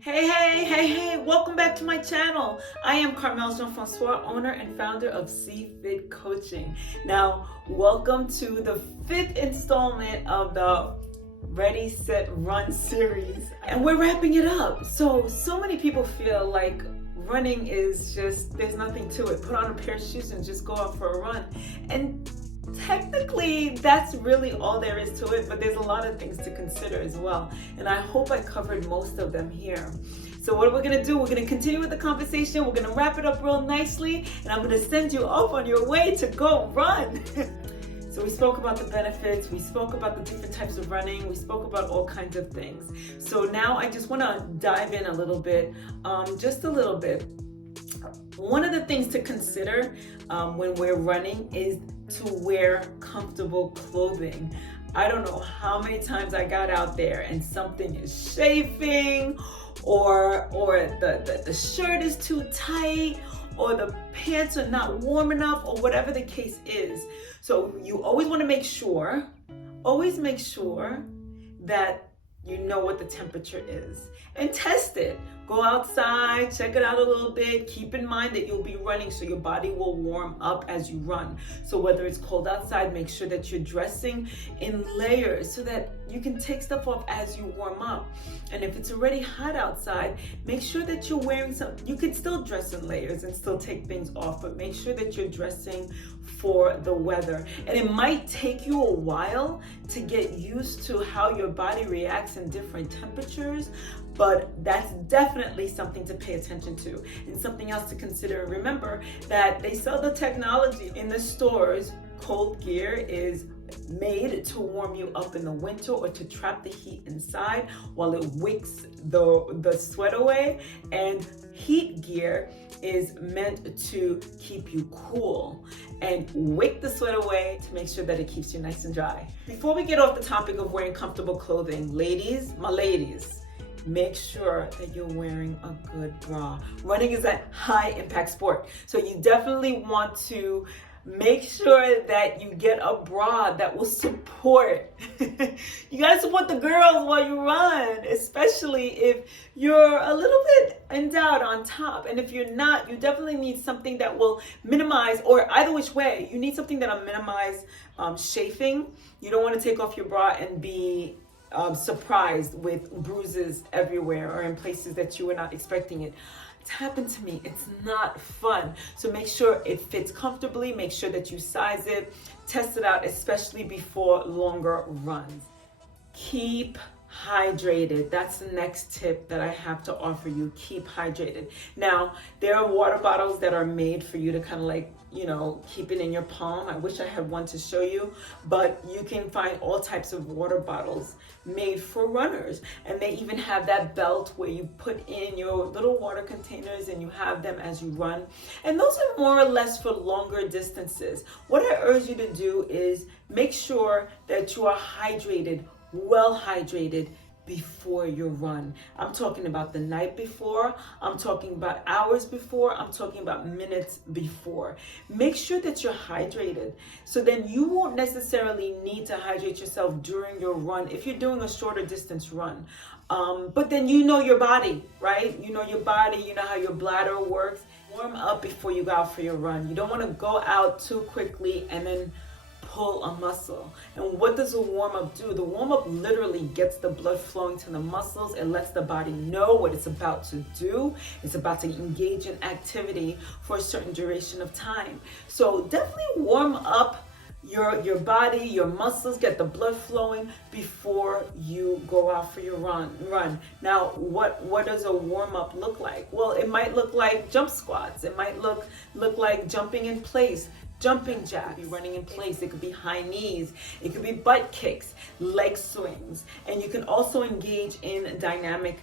Hey, welcome back to my channel. I am Carmel Jean-Francois, owner and founder of C-Fit Coaching. Now, welcome to the 5th installment of the Ready, Set, Run series. And we're wrapping it up. So many people feel like running is just, there's nothing to it. Put on a pair of shoes and just go out for a run. And technically, that's really all there is to it, but there's a lot of things to consider as well. And I hope I covered most of them here. So what we're gonna do, we're gonna continue with the conversation. We're gonna wrap it up real nicely, and I'm gonna send you off on your way to go run. So we spoke about the benefits, we spoke about the different types of running, we spoke about all kinds of things. So now I just wanna dive in a little bit, just a little bit. One of the things to consider when we're running is to wear comfortable clothing. I don't know how many times I got out there and something is chafing, or the shirt is too tight, or the pants are not warm enough, or whatever the case is. So you always want to make sure that you know what the temperature is and test it. Go outside, check it out a little bit. Keep in mind that you'll be running, so your body will warm up as you run. So whether it's cold outside, make sure that you're dressing in layers so that you can take stuff off as you warm up. And if it's already hot outside, make sure that you're wearing you can still dress in layers and still take things off, but make sure that you're dressing for the weather. And it might take you a while to get used to how your body reacts in different temperatures, but that's definitely something to pay attention to. And something else to consider. Remember that they sell the technology in the stores. Cold gear is made to warm you up in the winter or to trap the heat inside while it wicks the sweat away. And heat gear is meant to keep you cool and wick the sweat away to make sure that it keeps you nice and dry. Before we get off the topic of wearing comfortable clothing, my ladies, make sure that you're wearing a good bra. Running is a high impact sport, so you definitely want to make sure that you get a bra that will support. You gotta support the girls while you run, especially if you're a little bit endowed on top. And if you're not, you definitely need something that will minimize, or either which way, you need something that'll minimize chafing. You don't want to take off your bra and be surprised with bruises everywhere or in places that you were not expecting it. It's happened to me. It's not fun. So make sure it fits comfortably. Make sure that you size it, test it out, especially before longer runs. Keep hydrated. That's the next tip that I have to offer you. Keep hydrated. Now, there are water bottles that are made for you to kind of like, keep it in your palm. I wish I had one to show you, but you can find all types of water bottles made for runners. And they even have that belt where you put in your little water containers and you have them as you run. And those are more or less for longer distances. What I urge you to do is make sure that you are hydrated, well hydrated, before your run. I'm talking about the night before, I'm talking about hours before, I'm talking about minutes before. Make sure that you're hydrated, so then you won't necessarily need to hydrate yourself during your run if you're doing a shorter distance run. But then you know your body, right? You know your body, you know how your bladder works. Warm up before you go out for your run. You don't want to go out too quickly and then pull a muscle. And what does a warm-up do? The warm-up literally gets the blood flowing to the muscles. It lets the body know what it's about to do. It's about to engage in activity for a certain duration of time. So definitely warm up your body, your muscles, get the blood flowing before you go out for your run. Now, what does a warm-up look like? Well, it might look like jump squats. It might look like jumping in place, jumping jacks, be running in place. It could be high knees. It could be butt kicks, leg swings. And you can also engage in dynamic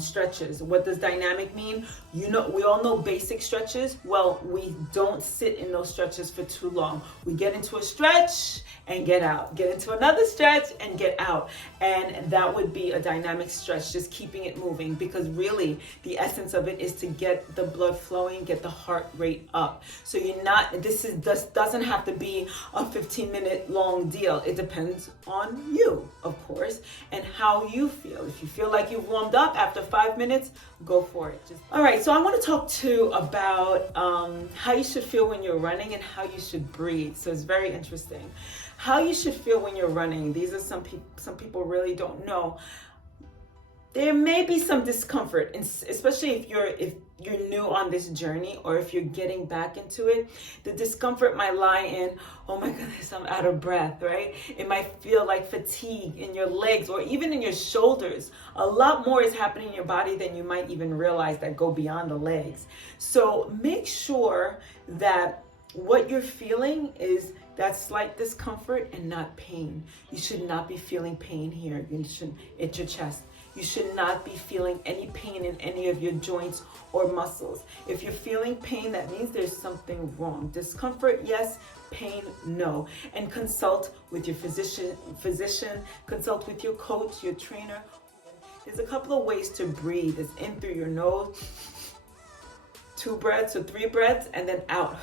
stretches. What does dynamic mean? We all know basic stretches. Well, we don't sit in those stretches for too long. We get into a stretch and get out, get into another stretch and get out. And that would be a dynamic stretch, just keeping it moving, because really the essence of it is to get the blood flowing, get the heart rate up. So this doesn't have to be a 15-minute long deal. It depends on you, of course, and how you feel. If you feel like you've warmed up after 5 minutes, go for it. All right, so I want to talk too about how you should feel when you're running and how you should breathe. So it's very interesting. How you should feel when you're running. These are some people really don't know. There may be some discomfort, especially if you're new on this journey or if you're getting back into it. The discomfort might lie in, oh my goodness, I'm out of breath, right? It might feel like fatigue in your legs or even in your shoulders. A lot more is happening in your body than you might even realize that go beyond the legs. So make sure that what you're feeling is that slight discomfort and not pain. You should not be feeling pain here. You should hit your chest. You should not be feeling any pain in any of your joints or muscles. If you're feeling pain, that means there's something wrong. Discomfort, yes. Pain, no. And consult with your physician, consult with your coach, your trainer. There's a couple of ways to breathe. It's in through your nose, 2 breaths or 3 breaths, and then out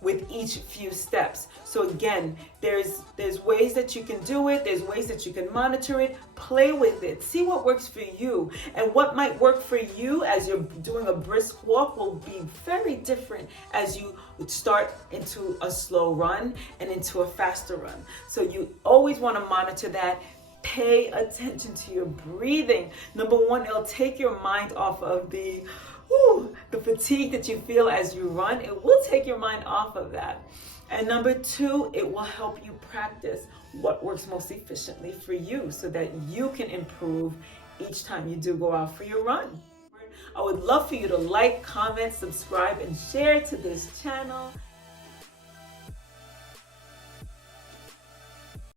with each few steps. So again, there's ways that you can do it. There's ways that you can monitor it. Play with it. See what works for you. And what might work for you as you're doing a brisk walk will be very different as you start into a slow run and into a faster run. So you always want to monitor that. Pay attention to your breathing. Number one, it'll take your mind off of the fatigue that you feel as you run. It will take your mind off of that. And number two, it will help you practice what works most efficiently for you so that you can improve each time you do go out for your run. I would love for you to like, comment, subscribe, and share to this channel.